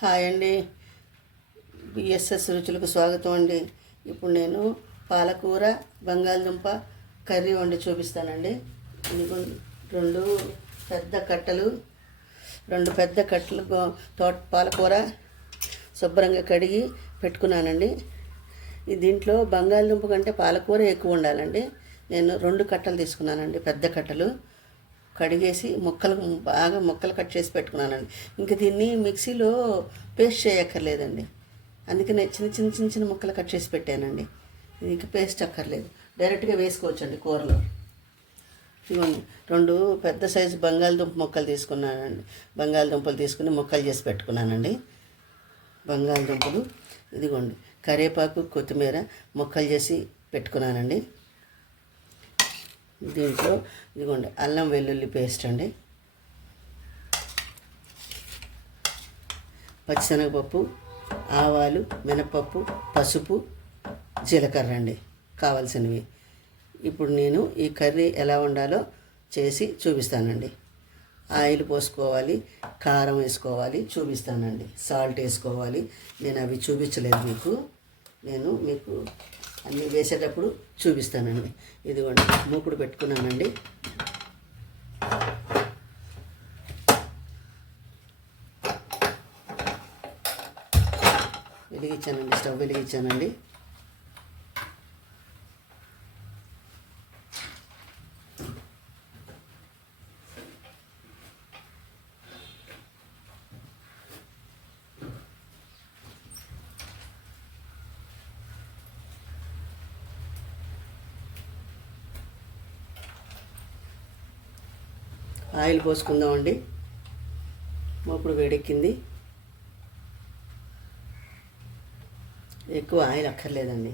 Hi అండి. BSS రుచులకు స్వాగతం అండి. ఇప్పుడు నేను పాలకూర బంగాళదుంప కర్రీ వండి చూపిస్తానండి. ఇదిగో రెండు పెద్ద కట్టలు పాలకూర శుభ్రంగా కడిగి పెట్టుకున్నానండి. దీంట్లో బంగాళదుంప కంటే పాలకూర ఎక్కువ ఉండాలండి. నేను 2 కట్టలు తీసుకున్నానండి, పెద్ద కట్టలు కడిగేసి ముక్కలు కట్ చేసి పెట్టుకున్నానండి. ఇంక దీన్ని మిక్సీలో పేస్ట్ చేయక్కర్లేదండి, అందుకనే చిన్న ముక్కలు కట్ చేసి పెట్టానండి. ఇది ఇంకా పేస్ట్ అక్కర్లేదు, డైరెక్ట్గా వేసుకోవచ్చండి కూరలో. ఇవ్వండి, 2 పెద్ద సైజు బంగాళదుంపలు తీసుకుని ముక్కలు చేసి పెట్టుకున్నానండి. బంగాళదుంపలు, ఇదిగోండి కరివేపాకు కొత్తిమీర ముక్కలు చేసి పెట్టుకున్నానండి. దీంట్లో ఇదిగోండి అల్లం వెల్లుల్లి పేస్ట్ అండి, పచ్చిశనగపప్పు, ఆవాలు, మినపప్పు, పసుపు, జీలకర్ర అండి కావాల్సినవి. ఇప్పుడు నేను ఈ కర్రీ ఎలా వండాలో చేసి చూపిస్తానండి. ఆయిల్ పోసుకోవాలి, కారం వేసుకోవాలి, చూపిస్తానండి. సాల్ట్ వేసుకోవాలి. నేను అవి చూపించలేదు మీకు అన్నీ వేసేటప్పుడు చూపిస్తానండి. ఇదిగోండి మూకుడు పెట్టుకున్నానండి. స్టవ్ వెలిగించానండి. ఆయిల్ పోసుకుందామండి. మూకుడు వేడెక్కింది. ఎక్కువ ఆయిల్ అక్కర్లేదండి.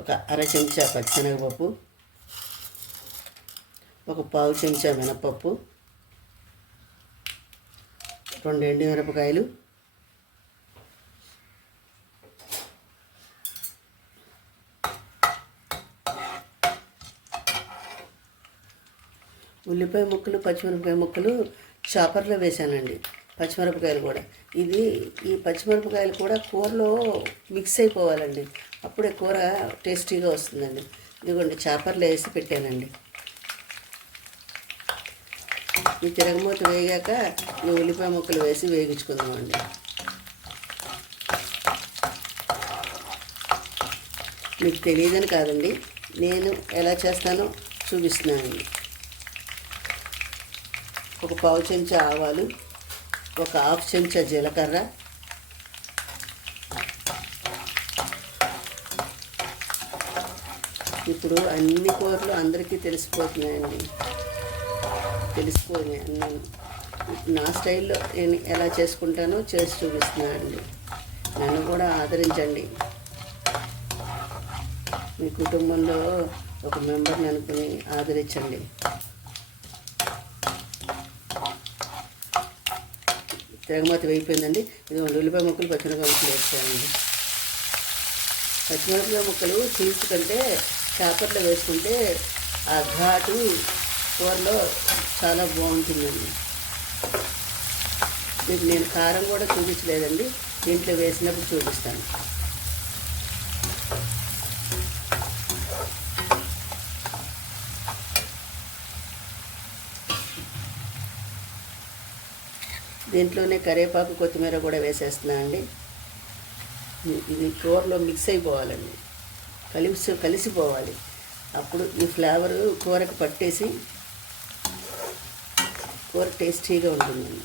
ఒక అర చెంచా పచ్చిశనగపప్పు, ఒక పావు చెంచా మినపప్పు, 2 ఎండుమిరపకాయలు, ఉల్లిపాయ ముక్కలు, పచ్చిమిరపకాయ ముక్కలు చాపర్లో వేసానండి. పచ్చిమిరపకాయలు కూడా, ఈ పచ్చిమిరపకాయలు కూడా కూరలో మిక్స్ అయిపోవాలండి, అప్పుడే కూర టేస్టీగా వస్తుందండి. ఇదిగోండి చాపర్లో వేసి పెట్టానండి. ఈ తిరగమూత వేగాక ఈ ఉల్లిపాయ ముక్కలు వేసి వేగించుకుందామండి. మీకు తెలియదని కాదండి, నేను ఎలా చేస్తానో చూపిస్తున్నానండి. ఒక పావు చెంచా ఆవాలు, ఒక హాఫ్ చెంచా జీలకర్ర, ఇప్పుడు అన్ని కూరలు అందరికీ తెలిసిపోయినాయి అన్నీ. నా స్టైల్లో నేను ఎలా చేసుకుంటానో చేసి చూపిస్తున్నానండి. నన్ను కూడా ఆదరించండి. మీ కుటుంబంలో ఒక మెంబర్ని అనుకుని ఆదరించండి. తెగమూత వేయిపోయిందండి. ఇది ఉల్లిపాయ ముక్కలు, పచ్చిమిరపకాయ ముక్కలు వేస్తానండి. పచ్చిమిరపకాయ ముక్కలు చీల్చు కంటే చాపర్లో వేసుకుంటే ఆ ఘాటు కూరలో చాలా బాగుంటుందండి. మీకు నేను కారం కూడా చూపించలేదండి, దీంట్లో వేసినప్పుడు చూపిస్తాను. దీంట్లోనే కరివేపాకు కొత్తిమీర కూడా వేసేస్తున్నా అండి. ఇది కూరలో మిక్స్ అయిపోవాలండి, కలిసిపోవాలి. అప్పుడు ఈ ఫ్లేవరు కూరకు పట్టేసి కూర టేస్టీగా ఉంటుందండి.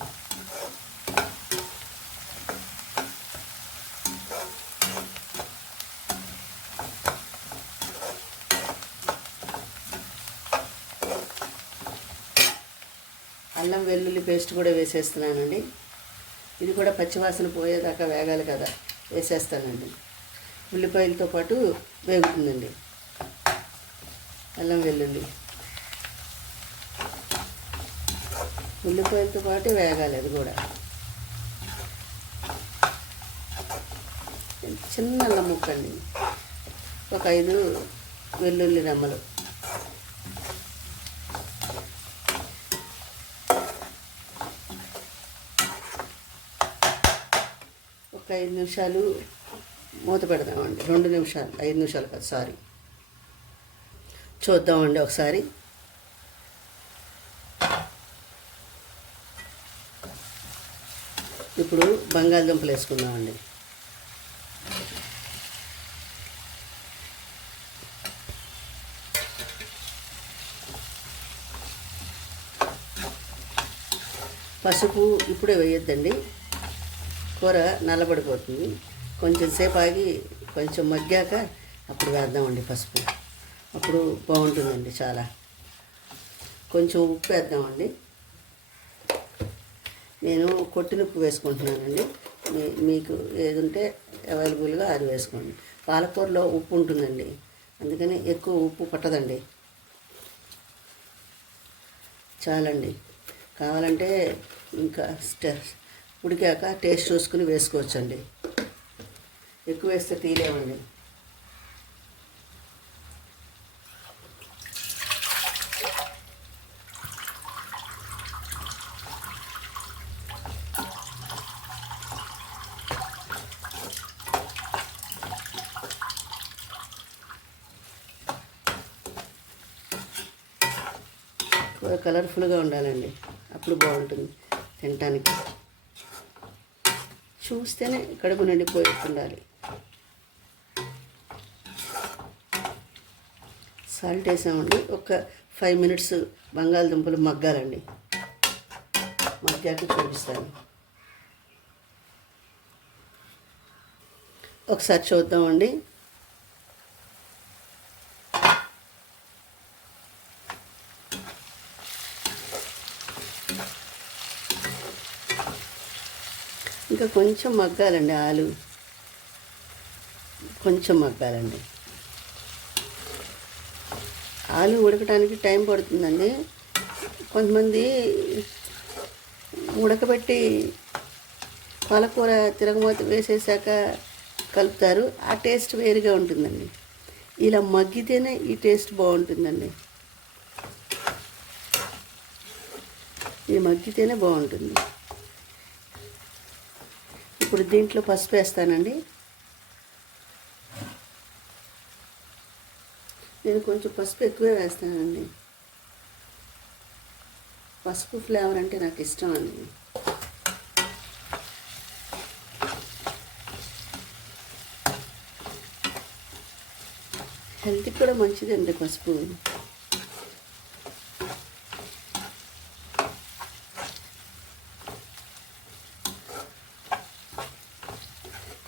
అల్లం వెల్లుల్లి పేస్ట్ కూడా వేసేస్తున్నానండి. ఇది కూడా పచ్చివాసన పోయేదాకా వేగాలి కదా, వేసేస్తానండి. ఉల్లిపాయలతో పాటు వేగుతుందండి అల్లం వెల్లుల్లి. ఉల్లిపాయలతో పాటు వేగాలి అది కూడా. చిన్న అల్లం ముక్కండి, ఒక 5 వెల్లుల్లి రెమ్మలు, 5 నిమిషాలు మూత పెడదామండి. 2 నిమిషాలు, 5 నిమిషాలు కాదు, సారీ. చూద్దామండి ఒకసారి. ఇప్పుడు బంగాళదుంపలు వేసుకుందామండి. పసుపు ఇప్పుడే వేయొద్దండి, కూర నల్లబడిపోతుంది. కొంచెం సేపు ఆగి కొంచెం మగ్గాక అప్పుడు వేద్దామండి పసుపు. అప్పుడు బాగుంటుందండి చాలా. కొంచెం ఉప్పు వేద్దామండి. నేను కొట్టిన ఉప్పు వేసుకుంటున్నానండి. మీకు ఏది ఉంటే అవైలబుల్గా అది వేసుకోండి. పాలకూరలో ఉప్పు ఉంటుందండి, అందుకని ఎక్కువ ఉప్పు పట్టదండి. చాలండి. కావాలంటే ఇంకా ఉడికాక టేస్ట్ చూసుకుని వేసుకోవచ్చండి. ఎక్కువ వేస్తే తీలేమండి. కలర్ఫుల్గా ఉండాలండి, అప్పుడు బాగుంటుంది తినటానికి. చూస్తేనే కడుపు నిండిపోయి ఉండాలి. సాల్ట్ వేసామండి. ఒక 5 మినిట్స్ బంగాళదుంపలు మగ్గాలండి. మగ్గాక చూపిస్తాను. ఒకసారి చూద్దామండి. ఇంకా కొంచెం మగ్గాలండి, ఆలు కొంచెం మగ్గాలండి. ఆలు ఉడకడానికి టైం పడుతుందండి. కొంతమంది ఉడకబెట్టి పాలకూర తిరగమూత వేసేసాక కలుపుతారు, ఆ టేస్ట్ వేరుగా ఉంటుందండి. ఇలా మగ్గితేనే ఈ టేస్ట్ బాగుంటుందండి. ఇది మగ్గితేనే బాగుంటుంది. ఇప్పుడు దీంట్లో పసుపు వేస్తానండి. నేను కొంచెం పసుపు ఎక్కువే వేస్తానండి. పసుపు ఫ్లేవర్ అంటే నాకు ఇష్టం అండి. హెల్త్కి కూడా మంచిదండి పసుపు.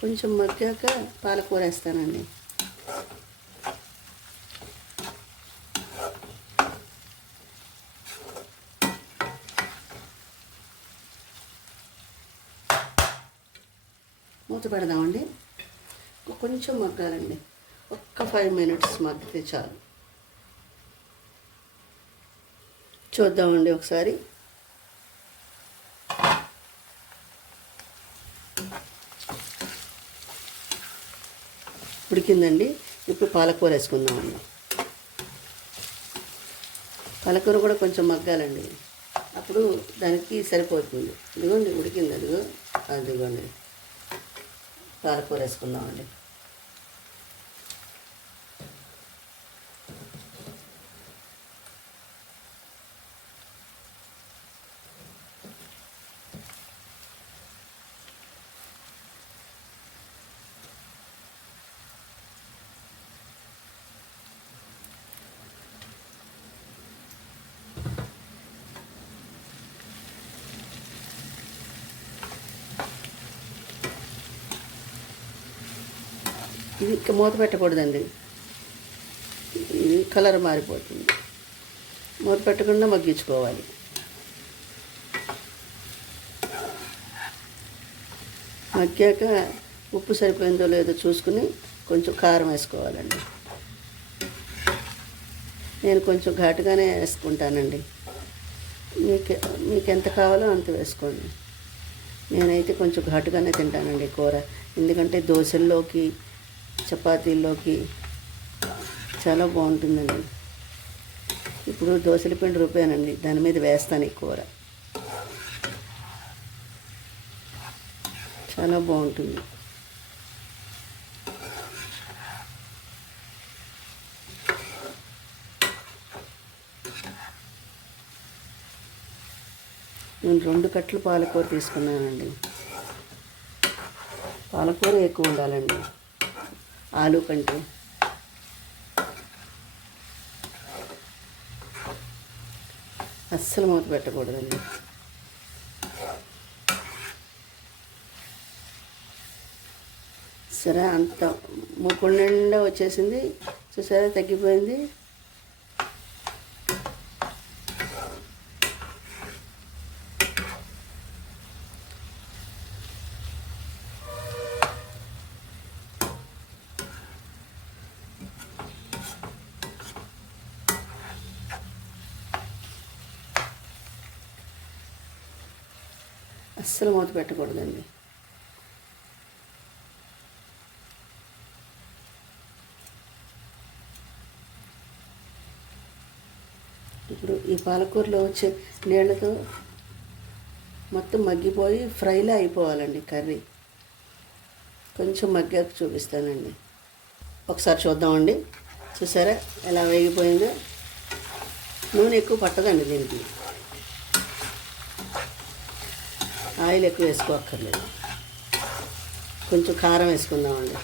కొంచెం మగ్గాక పాలకూర వేస్తానండి. మూత పెడదామండి. కొంచెం మగ్గాలండి, ఒక్క 5 మినిట్స్ మగ్గితే చాలు. చూద్దామండి ఒకసారి. ఉడికిందండి. ఇప్పుడు పాలకూర వేసుకుందామండి. పాలకూర కూడా కొంచెం మగ్గాలండి, అప్పుడు దానికి సరిపోతుంది. ఇదిగోండి ఉడికింది, అదిగోండి పాలకూర వేసుకుందామండి. ఇది ఇంకా మూత పెట్టకూడదండి, ఇది కలర్ మారిపోతుంది. మూత పెట్టకుండా మగ్గించుకోవాలి. మగ్గాక ఉప్పు సరిపోయిందో లేదో చూసుకుని కొంచెం కారం వేసుకోవాలండి. నేను కొంచెం ఘాటుగానే వేసుకుంటానండి. మీకు ఎంత కావాలో అంత వేసుకోండి. నేనైతే కొంచెం ఘాటుగానే తింటానండి కూర, ఎందుకంటే దోశల్లోకి చపాతీల్లోకి చాలా బాగుంటుందండి. ఇప్పుడు దోశల పిండి రూపాయనండి, దాని మీద వేస్తాను ఈ కూర. చాలా బాగుంటుంది. నేను 2 కట్టలు పాలకూర తీసుకున్నానండి. పాలకూర ఎక్కువ ఉండాలండి ఆలు కంటే. అస్సలు మూత పెట్టకూడదండి. సరే, అంత ముక్కుడు నిండా వచ్చేసింది. చూసారా, తగ్గిపోయింది. అస్సలు మూత పెట్టకూడదండి. ఇప్పుడు ఈ పాలకూరలో వచ్చే నీళ్ళతో మొత్తం మగ్గిపోయి ఫ్రైలా అయిపోవాలండి కర్రీ. కొంచెం మగ్గాక చూపిస్తానండి. ఒకసారి చూద్దామండి. చూసారా ఎలా వేగిపోయిందో. నూనె ఎక్కువ పట్టదండి దీనికి. ఆయిల్ ఎక్కువ వేసుకోక్కర్లేదు. కొంచెం కారం వేసుకుందామండి.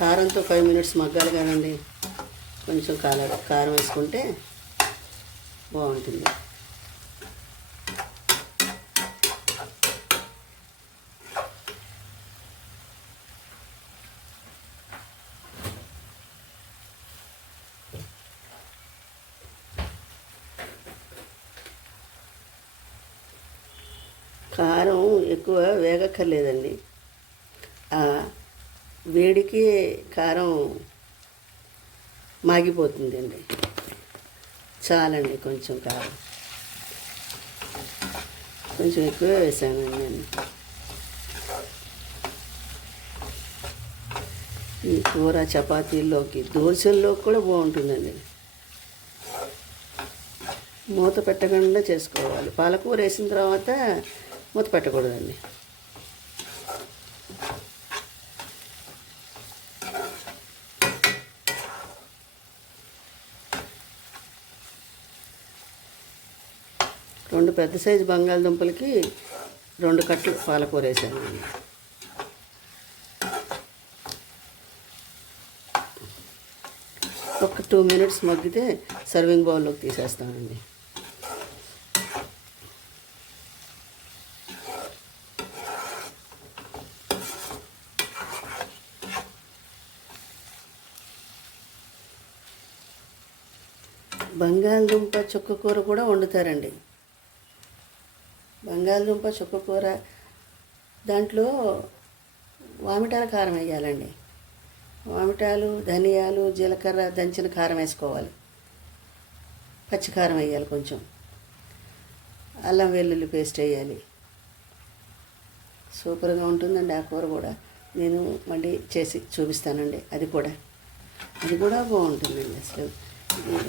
కారంతో 5 మినిట్స్ మగ్గాలి కదండి. కొంచెం కారం వేసుకుంటే బాగుంటుంది. కారం ఎక్కువ వేగక్కర్లేదండి. వేడికి కారం మాగిపోతుందండి. చాలండి కొంచెం కారం. కొంచెం ఎక్కువ వేసానండి నేను. ఈ కూర చపాతీల్లోకి, దోశల్లోకి కూడా బాగుంటుందండి. మూత పెట్టకుండా చేసుకోవాలి. పాలకూర వేసిన తర్వాత మూత పెట్టకూడదండి. రెండు పెద్ద సైజు బంగాళదుంపలకి 2 కట్టలు పాలకూర వేసానండి. ఒక 2 మినిట్స్ మగ్గితే సర్వింగ్ బౌల్లోకి తీసేస్తానండి. బంగాళదుంప చుక్కకూర కూడా వండుతారండి. బంగాళదుంప చుక్కకూర దాంట్లో వామిటాల కారం వేయాలండి. వామిటాలు, ధనియాలు, జీలకర్ర దంచిన కారం వేసుకోవాలి. పచ్చికారం వేయాలి. కొంచెం అల్లం వెల్లుల్లి పేస్ట్ వేయాలి. సూపర్గా ఉంటుందండి ఆ కూర కూడా. నేను మళ్ళీ చేసి చూపిస్తానండి. అది కూడా బాగుంటుందండి. అసలు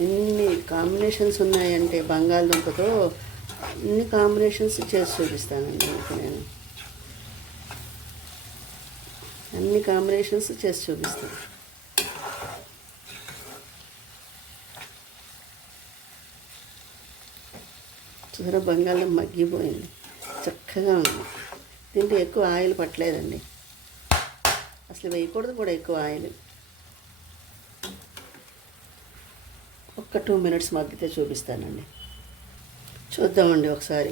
ఎన్ని కాంబినేషన్స్ ఉన్నాయంటే బంగాళదుంపతో అన్ని కాంబినేషన్స్ చేసి చూపిస్తానండి. నేను అన్ని కాంబినేషన్స్ చేసి చూపిస్తాను. చూసారా, బంగాళదుంప మగ్గిపోయింది. చక్కగా ఉంది. దీంట్లో ఎక్కువ ఆయిల్ పట్టలేదండి. అసలు వేయకూడదు కూడా ఎక్కువ ఆయిల్. ఒక 2 మినిట్స్ మగ్గితే చూపిస్తానండి. చూద్దామండి ఒకసారి.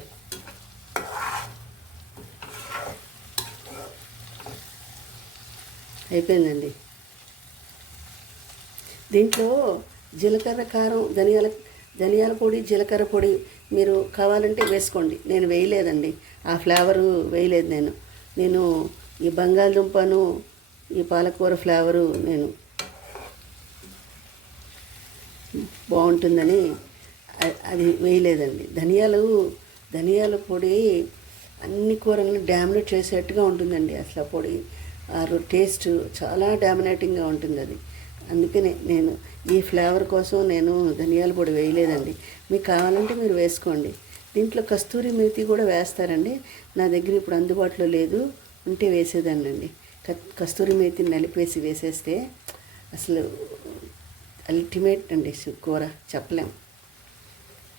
అయిపోయిందండి. దీంట్లో జీలకర్ర కారం, ధనియాల పొడి, జీలకర్ర పొడి మీరు కావాలంటే వేసుకోండి. నేను వేయలేదండి. ఆ ఫ్లేవరు వేయలేదు నేను ఈ బంగాళదుంపను, ఈ పాలకూర ఫ్లేవరు నేను బాగుంటుందని అది వేయలేదండి. ధనియాల పొడి అన్ని కూరలను డామినేట్ చేసేట్టుగా ఉంటుందండి. అసలు పొడి టేస్ట్ చాలా డామినేటింగ్గా ఉంటుంది అది. అందుకనే నేను ఈ ఫ్లేవర్ కోసం నేను ధనియాల పొడి వేయలేదండి. మీకు కావాలంటే మీరు వేసుకోండి. దీంట్లో కస్తూరి మేతి కూడా వేస్తారండి. నా దగ్గర ఇప్పుడు అందుబాటులో లేదు. ఉంటే వేసేదాన్నండి. కస్తూరి మేతిని నలిపేసి వేసేస్తే అసలు అల్టిమేట్ అండి కూర, చెప్పలేం.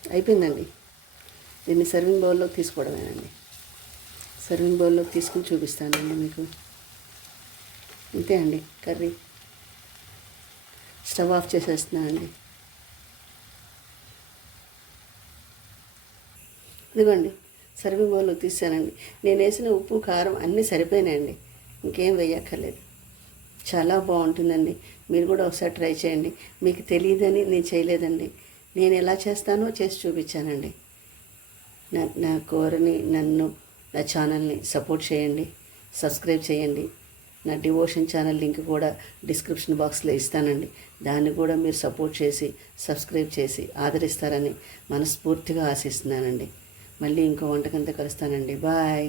అయిపోయిందండి. దీన్ని సర్వింగ్ బౌల్లో తీసుకోవడమేనండి. సర్వింగ్ బౌల్లో తీసుకుని చూపిస్తానండి మీకు. అంతే అండి కర్రీ. Stove off చేసేస్తున్నానండి. ఇదిగోండి సర్వింగ్ బౌల్లో తీసానండి. నేను వేసిన ఉప్పు కారం అన్నీ సరిపోయినాయండి, ఇంకేం వేయక్కర్లేదు. చాలా బాగుంటుందండి. మీరు కూడా ఒకసారి ట్రై చేయండి. మీకు తెలియదని నేను చేయలేదండి, నేను ఎలా చేస్తానో చేసి చూపించానండి. నా కూరని, నన్ను, నా ఛానల్ని సపోర్ట్ చేయండి, సబ్స్క్రైబ్ చేయండి. నా డివోషన్ ఛానల్ లింక్ కూడా డిస్క్రిప్షన్ బాక్స్లో ఇస్తానండి. దాన్ని కూడా మీరు సపోర్ట్ చేసి సబ్స్క్రైబ్ చేసి ఆదరిస్తారని మనస్ఫూర్తిగా ఆశిస్తున్నానండి. మళ్ళీ ఇంకో వంటకంతో కలుస్తానండి. బాయ్.